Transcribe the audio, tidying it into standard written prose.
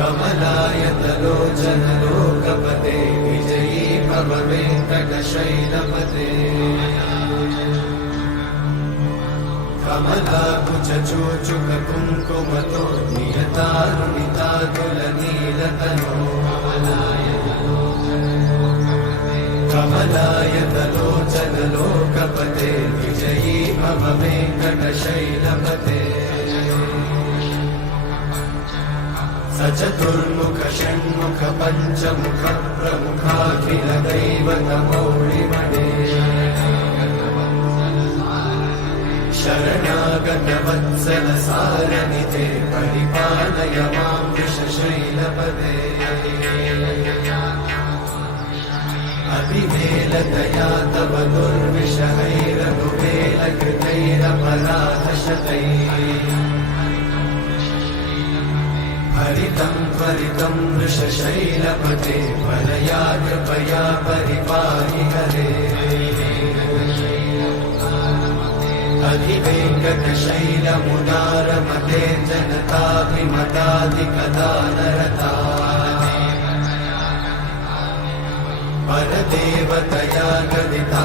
कमलायतलोचनलोकपते विजयी भव वेङ्कटशैलपते कमलाकुचूचुककुङ्कुमतो नियतारुणितातुलनीलतनो कमलायतलोचनलोकपते विजयी भव वेङ्कटशैलपते सचतुर्मुख षण्मुख पञ्चमुख प्रमुखाखिल दैवतमौलिमणे शरणागत वत्सल सारनिते परिपालय मां वृषशैलपते अतिवेलतया तव दुर्विषहैरनुवेलकृतैरपराधशतैः हरितं त्वरितं वृषशैलपते वरया कृपया परिपाहि हरे अधिवेङ्कटशैलमुदारमते जनताभिमताधिकदानरता परदेवतया गदिता